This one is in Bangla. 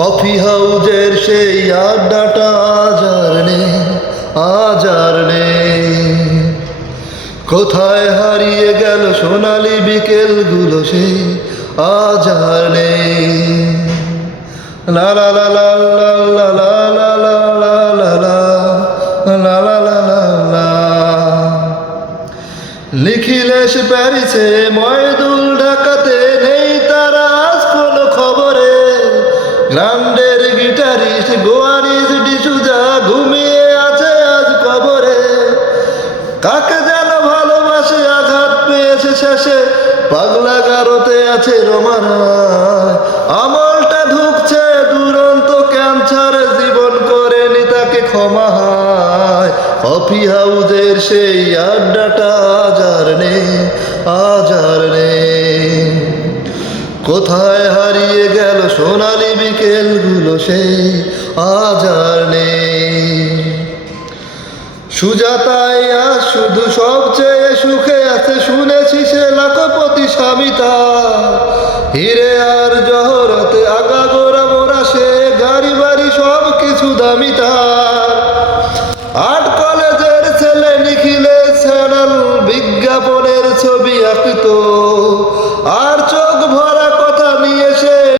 কফি হাউজের সেই আড্ডাটা আজ আর নেই। কোথায় হারিয়ে গেল সোনালি বিকেলগুলো সেই আজ আর নেই। লা লা লা লা লা লা লা লা লা লা লা লা লা লা লা লা। নিখিলেশ প্যারিসে, ময়দুল ঢাকাতে, নেই তারা আজ কোনো খবরে। গ্রান্ডের গিটারিস্ট গোয়ারিস ডিসুজা ঘুমিয়ে আছে আজ কবরে। কাকে যেন ভালোবাসে আঘাত পেয়েছে শেষে, পাগলা গারোতে আছে রোমানায়। আমলটা ঢুকছে দুরন্ত ক্যান্সার, জীবন করেনি তাকে ক্ষমা হয়। কফি হাউজের সেই আড্ডাটা আজ আর নেই। কোথায় হারিয়ে গেল সোনালি বিকেলগুলো সেই আজ আর নেই। সুজাতাই আজ শুধু সবচেয়ে সুখে আছে, শুনেছি সে লাখপতি স্বামী তার। হিরে আর জহরতে আগাগোড়া মোরা, সে গাড়ি বাড়ি সব কিছু দামি তার। আট কলে